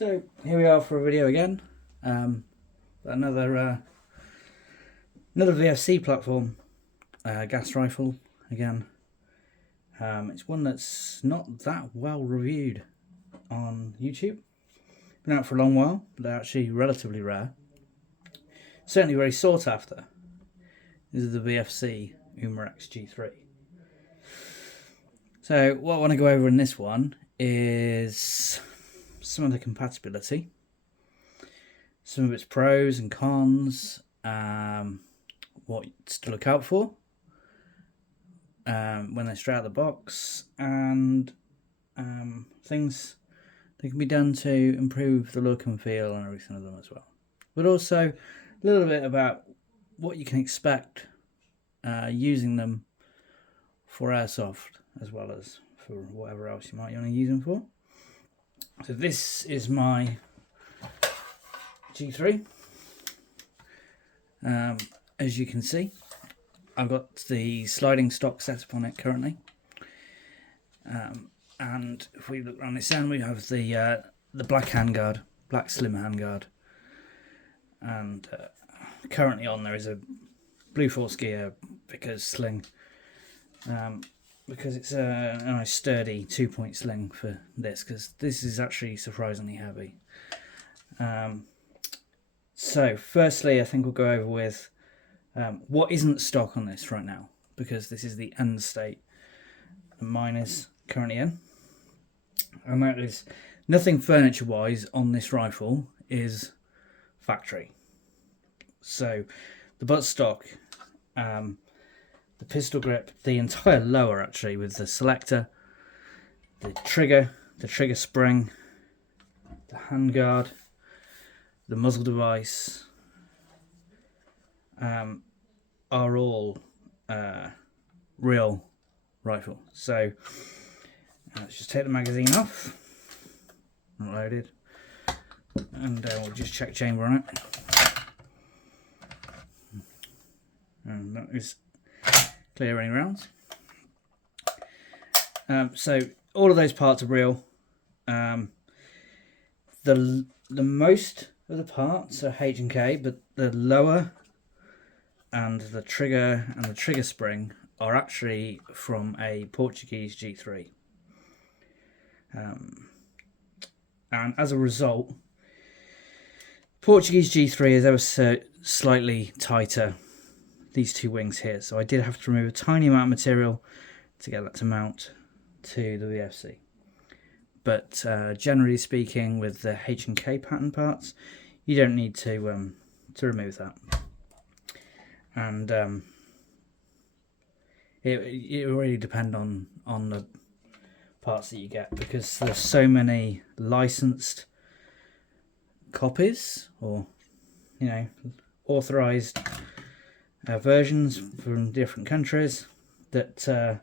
So here we are for a video again. Another VFC platform, gas rifle again. It's one that's not that well reviewed on YouTube. Been out for a long while, but they're actually relatively rare. Certainly very sought after. This is the VFC Umarex G3. So what I want to go over in this one is some of the compatibility, some of its pros and cons, what's to look out for when they're straight out of the box, and things that can be done to improve the look and feel and everything of them as well. But also a little bit about what you can expect using them for airsoft as well as for whatever else you might want to use them for. So this is my G3. As you can see, I've got the sliding stock set up on it currently. And if we look around this end, we have the black handguard, black slim handguard. And currently on there is a blue force gear because sling. Because it's a nice sturdy 2-point sling for this, because this is actually surprisingly heavy. So firstly, I think we'll go over with what isn't stock on this right now, because this is the end state mine is currently in, and that is nothing furniture wise on this rifle is factory. So the butt stock, the pistol grip, the entire lower actually, with the selector, the trigger spring, the handguard, the muzzle device, are all real rifle. So let's just take the magazine off, not loaded, and we'll just check chamber on it. And that is clear any rounds. So all of those parts are real. The most of the parts are H&K, but the lower and the trigger and the trigger spring are actually from a Portuguese G3. And as a result, Portuguese G3 is ever so slightly tighter, these two wings here, so I did have to remove a tiny amount of material to get that to mount to the VFC. But generally speaking, with the H&K pattern parts, you don't need to remove that. And it really depends on the parts that you get, because there's so many licensed copies, or authorized versions from different countries, that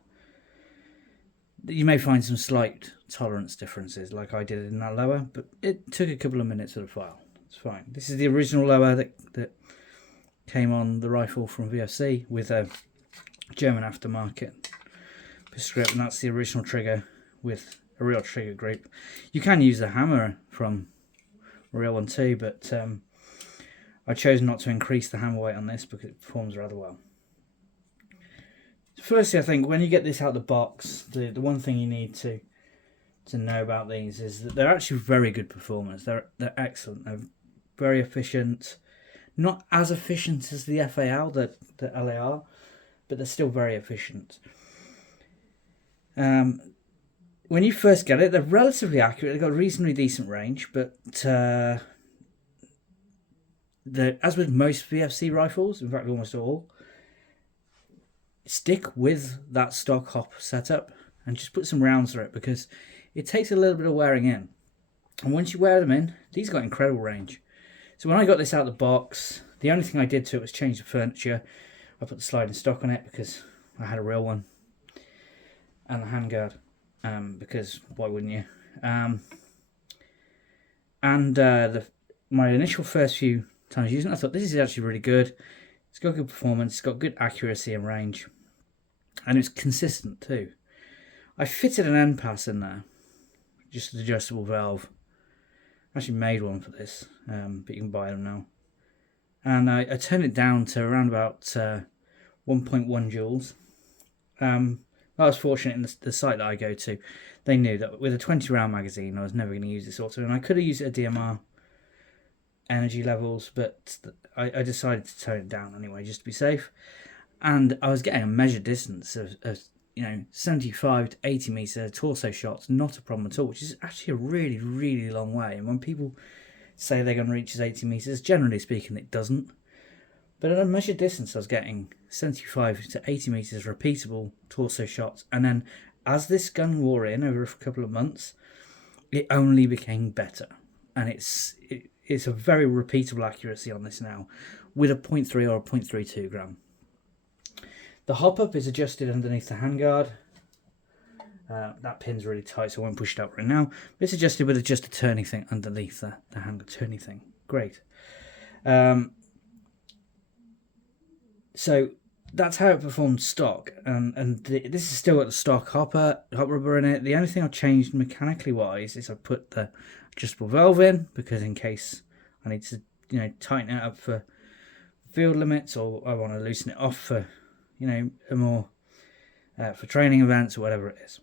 you may find some slight tolerance differences, like I did in that lower, but it took a couple of minutes of the file. It's fine. This is the original lower that came on the rifle from VFC with a German aftermarket pistol grip, and that's the original trigger with a real trigger group. You can use the hammer from a real one too, but I chose not to increase the hammer weight on this because it performs rather well. Firstly, I think when you get this out of the box, the one thing you need to know about these is that they're actually very good performers. They're excellent. They're very efficient. Not as efficient as the FAL, the LAR, but they're still very efficient. When you first get it, they're relatively accurate. They've got a reasonably decent range, but as with most VFC rifles, in fact almost all, stick with that stock hop setup and just put some rounds through it, because it takes a little bit of wearing in. And once you wear them in, these got incredible range. So when I got this out of the box, the only thing I did to it was change the furniture. I put the sliding stock on it because I had a real one, and the handguard, because why wouldn't you? My initial first few times using it, I thought this is actually really good. It's got good performance, it's got good accuracy and range, and it's consistent too. I fitted an end pass in there, just an adjustable valve, actually made one for this, but you can buy them now. And I turned it down to around about 1.1 joules. I was fortunate in the site that I go to. They knew that with a 20 round magazine I was never going to use this auto, and I could have used it at DMR energy levels, but I decided to tone it down anyway just to be safe. And I was getting a measured distance of 75 to 80 meter torso shots, not a problem at all, which is actually a really, really long way. And when people say they're going to reach 80 meters, generally speaking it doesn't. But at a measured distance I was getting 75 to 80 meters repeatable torso shots, and then as this gun wore in over a couple of months, it only became better. And it's a very repeatable accuracy on this now, with a 0.3 or a 0.32 gram. The hop-up is adjusted underneath the handguard. That pin's really tight, so I won't push it out right now. It's adjusted with just a turning thing underneath the handguard. Turning thing. Great. So that's how it performed stock, and this is still got the stock hop rubber in it. The only thing I've changed mechanically wise is I put the adjustable valve in, because in case I need to tighten it up for field limits, or I want to loosen it off for a more for training events or whatever it is.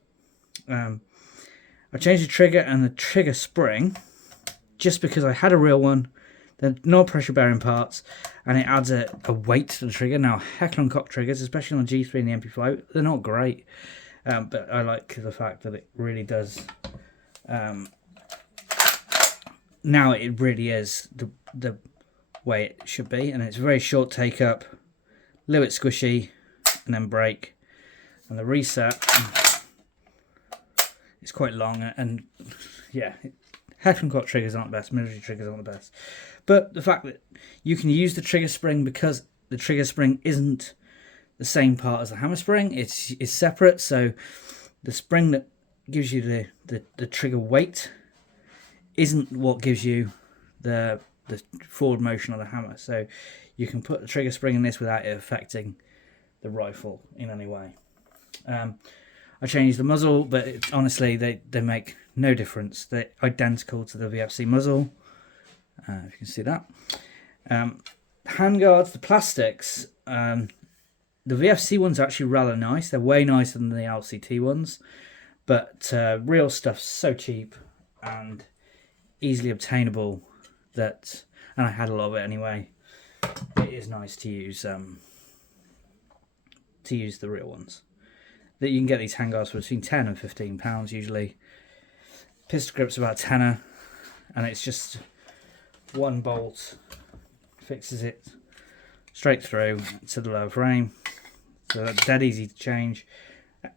I changed the trigger and the trigger spring just because I had a real one. They're no pressure bearing parts, and it adds a weight to the trigger. Now, Heckler & Koch triggers, especially on the G3 and the MP5, they're not great, but I like the fact that it really does. Now it really is the way it should be, and it's a very short take up, a little bit squishy, and then break, and the reset is quite long, and yeah. Heckler & Koch triggers aren't the best, military triggers aren't the best. But the fact that you can use the trigger spring, because the trigger spring isn't the same part as the hammer spring, it's separate. So the spring that gives you the trigger weight isn't what gives you the forward motion of the hammer. So you can put the trigger spring in this without it affecting the rifle in any way. I changed the muzzle, but honestly they make no difference. They're identical to the VFC muzzle, if you can see that. Handguards, the plastics, the VFC ones are actually rather nice. They're way nicer than the LCT ones, but real stuff's so cheap and easily obtainable that, and I had a lot of it anyway, it is nice to use the real ones. That you can get these handguards for between £10 and £15 usually. Pistol grip's about a tenner, and it's just one bolt fixes it straight through to the lower frame, so that's dead easy to change.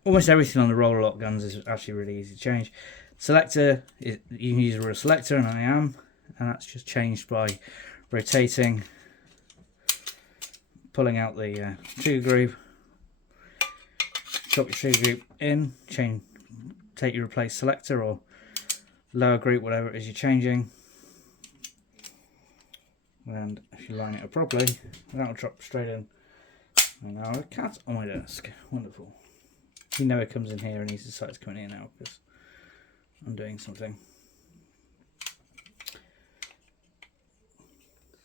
Almost everything on the roller lock guns is actually really easy to change. Selector, you can use a real selector, and I am, and that's just changed by rotating, pulling out the trigger groove, drop your trigger group in, take your replace selector or lower group, whatever it is you're changing, and if you line it up properly, that'll drop straight in. And now a cat on my desk, wonderful. He never comes in here and he decides to come in now because I'm doing something.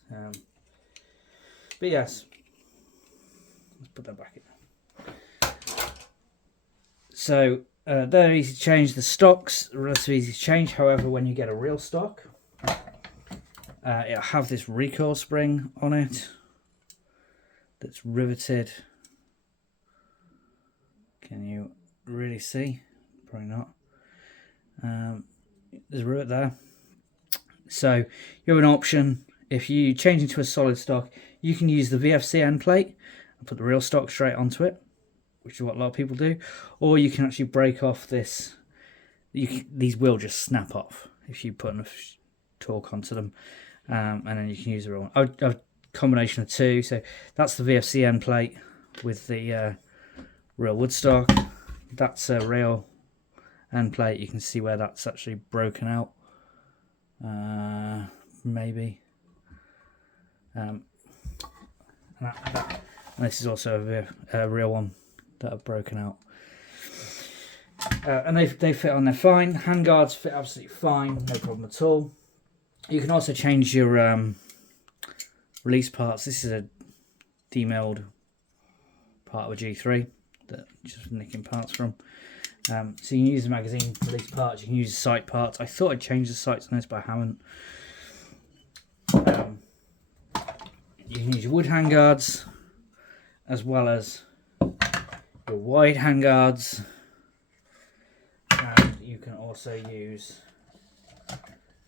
But yes, let's put that back in. So they're easy to change. The stocks are relatively easy to change. However, when you get a real stock, it'll have this recoil spring on it that's riveted. Can you really see? Probably not. There's a rivet there. So you have an option. If you change into a solid stock, you can use the VFC end plate and put the real stock straight onto it, which is what a lot of people do. Or you can actually break off this. These will just snap off if you put enough torque onto them. And then you can use the real one. I've a combination of two. So that's the VFC end plate with the real wood stock. That's a real end plate. You can see where that's actually broken out. Maybe. And this is also a real one that have broken out. And they fit on there fine. Handguards fit absolutely fine, no problem at all. You can also change your release parts. This is a demilled part of a G3 that just nicking parts from. So you can use the magazine release parts, you can use the sight parts. I thought I'd change the sights on this, but I haven't. You can use your wood handguards as well as your wide handguards, and you can also use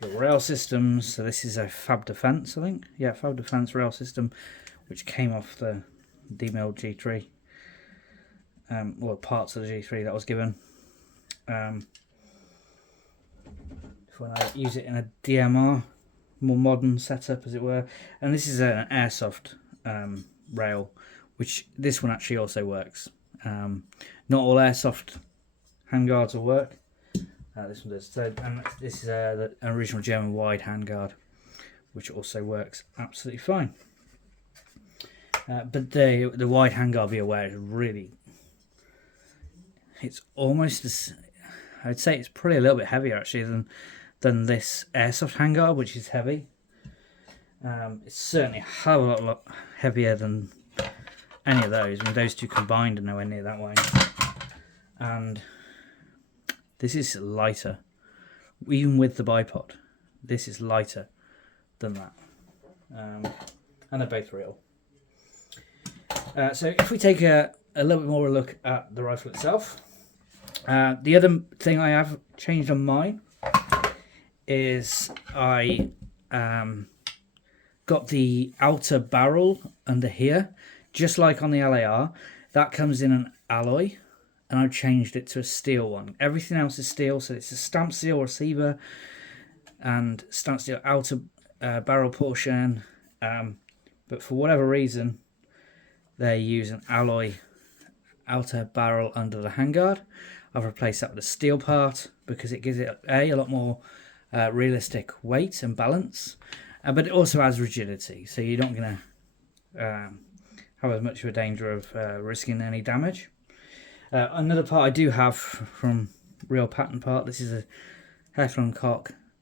your rail systems. So this is a Fab Defense, I think. Yeah, Fab Defense rail system, which came off the demilled G3. Well, parts of the G3 that was given. If I want to use it in a DMR, more modern setup as it were. And this is an airsoft rail, which this one actually also works. Not all airsoft handguards will work. This one does. So, and this is the original German wide handguard, which also works absolutely fine. But the wide handguard VFC is really, it's almost as, I'd say it's probably a little bit heavier actually than this airsoft handguard, which is heavy. It's certainly a hell of a lot heavier than any of those. I mean, those two combined are nowhere near that way. And this is lighter, even with the bipod. This is lighter than that, and they're both real. So if we take a little bit more look at the rifle itself, the other thing I have changed on mine is I got the outer barrel under here, just like on the LAR. That comes in an alloy, and I've changed it to a steel one. Everything else is steel, so it's a stamped steel receiver and stamped steel outer barrel portion. But for whatever reason, they use an alloy outer barrel under the handguard. I've replaced that with a steel part because it gives it a lot more realistic weight and balance, but it also has rigidity, so you're not going to have as much of a danger of risking any damage. Another part I do have from real pattern part, this is a Hetland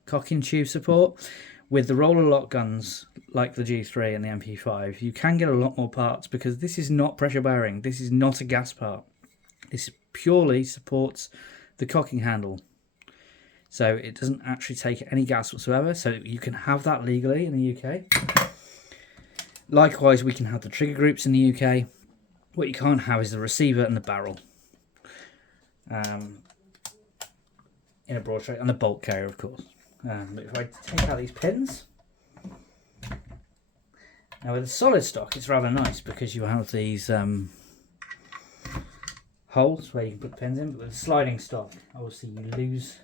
cocking tube support. With the roller lock guns like the G3 and the MP5, you can get a lot more parts because this is not pressure bearing. This is not a gas part. This purely supports the cocking handle. So it doesn't actually take any gas whatsoever. So you can have that legally in the UK. Likewise, we can have the trigger groups in the UK. What you can't have is the receiver and the barrel. In a broad stroke, and the bolt carrier, of course. But if I take out these pins, now with the solid stock, it's rather nice because you have these holes where you can put pins in. But with the sliding stock, obviously you lose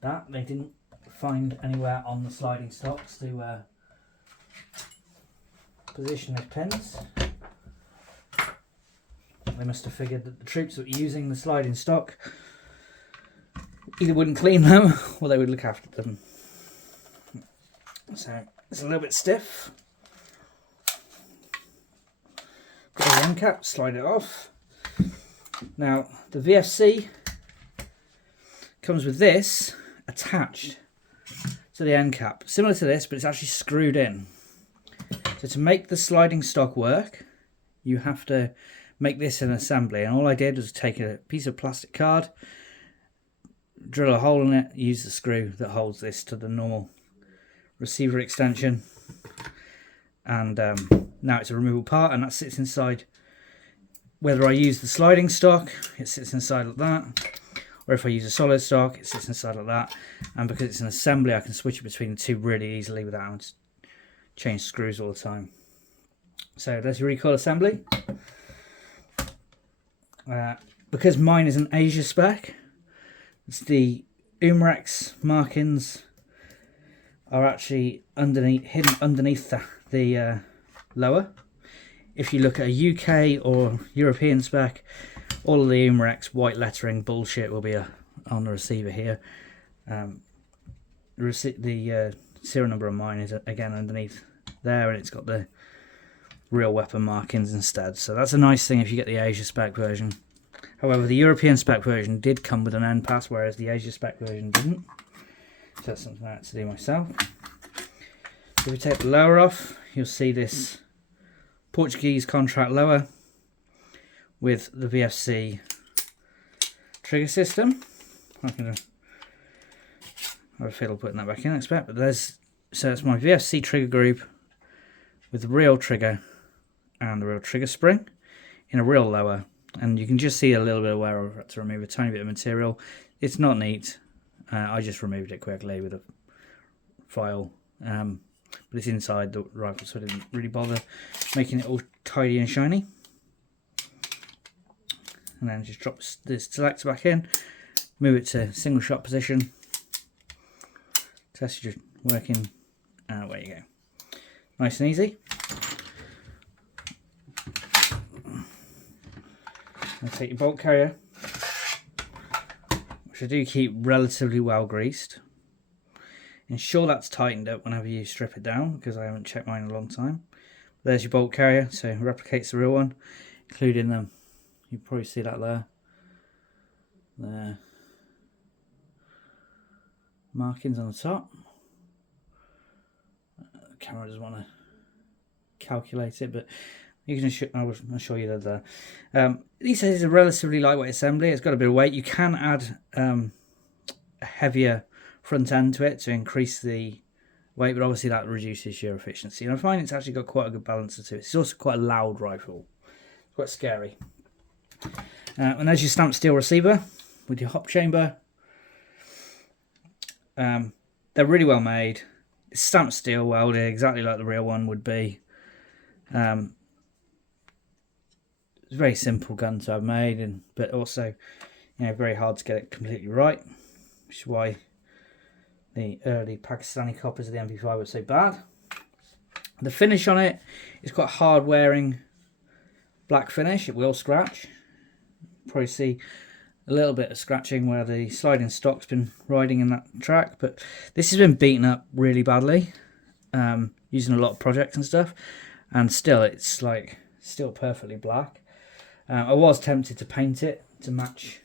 that. They didn't find anywhere on the sliding stocks to position the pins. They must have figured that the troops that were using the sliding stock either wouldn't clean them or they would look after them. So it's a little bit stiff. Put the end cap, slide it off. Now the VFC comes with this attached to the end cap, similar to this, but it's actually screwed in. So to make the sliding stock work, you have to make this an assembly, and all I did was take a piece of plastic card, drill a hole in it, use the screw that holds this to the normal receiver extension, and now it's a removable part, and that sits inside. Whether I use the sliding stock, it sits inside like that, or if I use a solid stock, it sits inside like that. And because it's an assembly, I can switch it between the two really easily without having to change screws all the time. So there's your recoil assembly. Because mine is an Asia spec, it's the Umarex markings are actually hidden underneath the lower. If you look at a UK or European spec, all of the Umarex white lettering bullshit will be on the receiver here. The serial number of mine is again underneath there, and it's got the real weapon markings instead. So that's a nice thing if you get the Asia spec version. However, the European spec version did come with an end pass, whereas the Asia spec version didn't. So that's something I had to do myself. If we take the lower off, you'll see this Portuguese contract lower with the VFC trigger system. I'm going to have a fiddle putting that back in, I expect. But so it's my VFC trigger group with the real trigger and the real trigger spring in a real lower. And you can just see a little bit of wear over it to remove a tiny bit of material. It's not neat. I just removed it quickly with a file. But it's inside the rifle, so I didn't really bother making it all tidy and shiny. And then just drop the selector back in, move it to single shot position, test your working, and away you go. Nice and easy. Now take your bolt carrier, which I do keep relatively well greased. Ensure that's tightened up whenever you strip it down, because I haven't checked mine in a long time. There's your bolt carrier, so it replicates the real one, including them. You probably see that there. The markings on the top. The camera doesn't want to calculate it, but you can. I'll show you that there. These is a relatively lightweight assembly. It's got a bit of weight. You can add a heavier front end to it to increase the weight, but obviously that reduces your efficiency. And I find it's actually got quite a good balance to it. It's also quite a loud rifle. It's quite scary. And there's your stamped steel receiver with your hop chamber. They're really well made. It's stamped steel welded, exactly like the real one would be. It's a very simple gun to have made, but also, very hard to get it completely right, which is why the early Pakistani copies of the MP5 were so bad. The finish on it is quite hard wearing black finish. It will scratch. Probably see a little bit of scratching where the sliding stock's been riding in that track, but this has been beaten up really badly, using a lot of projects and stuff, and still it's still perfectly black. I was tempted to paint it to match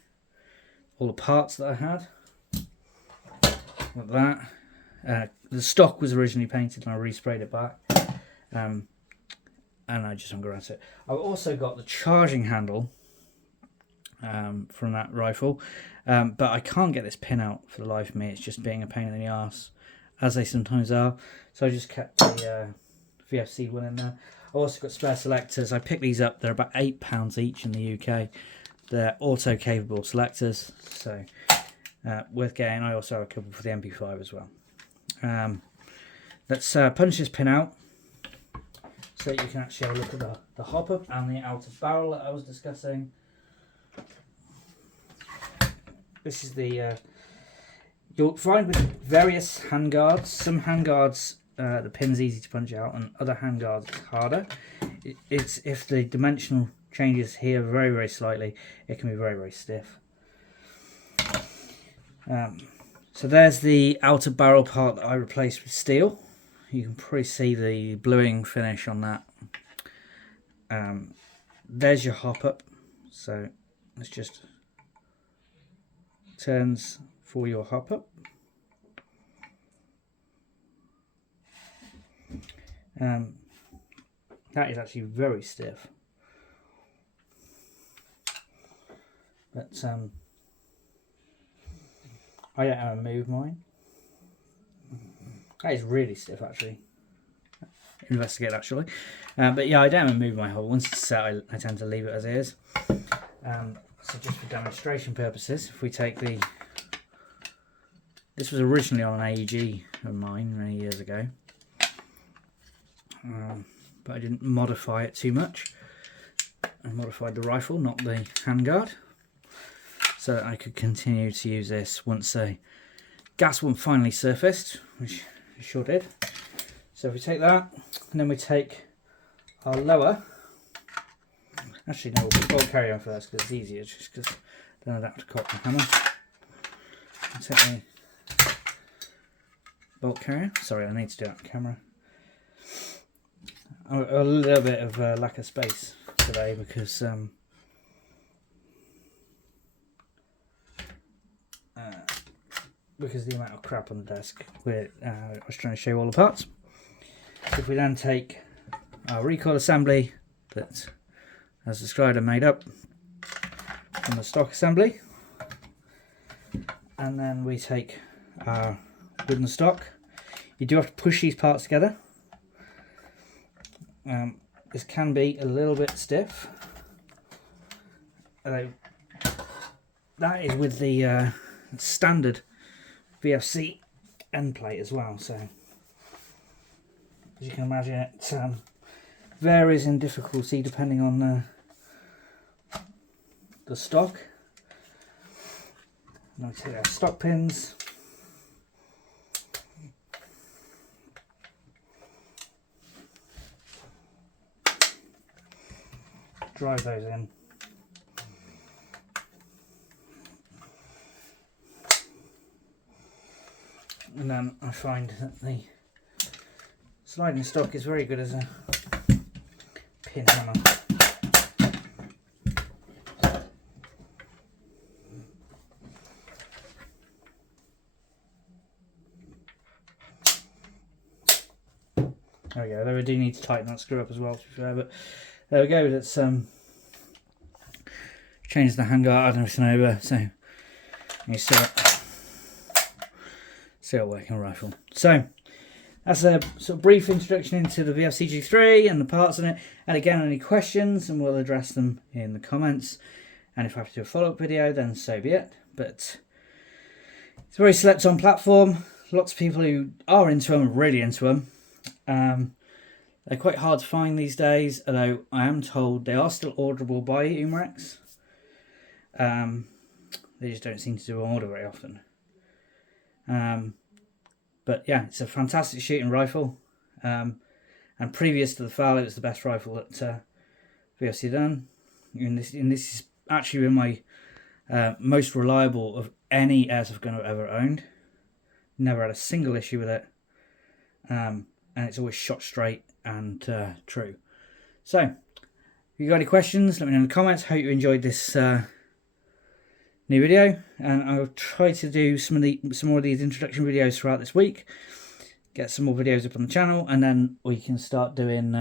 all the parts that I had. Like that. The stock was originally painted and I resprayed it back, and I just hung around it. I've also got the charging handle from that rifle, but I can't get this pin out for the life of me. It's just being a pain in the arse, as they sometimes are, so I just kept the VFC one in there. I've also got spare selectors. I picked these up. They're about £8 each in the UK. They're auto capable selectors, so worth getting. I also have a couple for the MP5 as well. Let's punch this pin out so that you can actually have a look at the hopper and the outer barrel that I was discussing. This is the you'll find with various handguards. Some handguards the pin's easy to punch out, and other handguards harder. It's if the dimensional changes here very, very slightly, it can be very, very stiff. So there's the outer barrel part that I replaced with steel. You can probably see the bluing finish on that. There's your hop up. So let's just turns for your hop up. That is actually very stiff. But I don't ever move mine. That is really stiff, actually. Investigate actually. But yeah, I don't ever move my hole. Once it's set, I tend to leave it as is. So just for demonstration purposes, if we take the... This was originally on an AEG of mine many years ago. But I didn't modify it too much. I modified the rifle, not the handguard, so that I could continue to use this once a gas one finally surfaced, which it sure did. So if we take that, and then we take our lower. Actually, no, we'll put the bolt carrier on first because it's easier, just because then I don't have to cock the hammer. I'll take the bolt carrier. Sorry, I need to do that on camera. A little bit of lack of space today because of the amount of crap on the desk. I was trying to show you all the parts. If we then take our recoil assembly that, as described, I made up from the stock assembly, and then we take our wooden stock. You do have to push these parts together. This can be a little bit stiff, although that is with the standard VFC end plate as well, so as you can imagine it varies in difficulty depending on the stock. Now we take our stock pins, drive those in, and then I find that the sliding stock is very good as a pin hammer. There we go, though I do need to tighten that screw up as well, to be fair, but there we go, let's change the handguard and everything over, so you see a working rifle. So that's a sort of brief introduction into the VFC G3 and the parts in it, and again, any questions and we'll address them in the comments, and if I have to do a follow-up video then so be it. But it's a very slept on platform, lots of people who are into them are really into them. They're quite hard to find these days, although I am told they are still orderable by Umarex. They just don't seem to do an order very often. But yeah, it's a fantastic shooting rifle. And previous to the FAL, it was the best rifle that VFC done. And this is actually been my most reliable of any airsoft gun I've ever owned. Never had a single issue with it. And it's always shot straight and true. So, if you got any questions, let me know in the comments. Hope you enjoyed this new video, and I'll try to do some more of these introduction videos throughout this week. Get some more videos up on the channel, and then we can start doing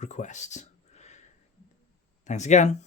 requests. Thanks again.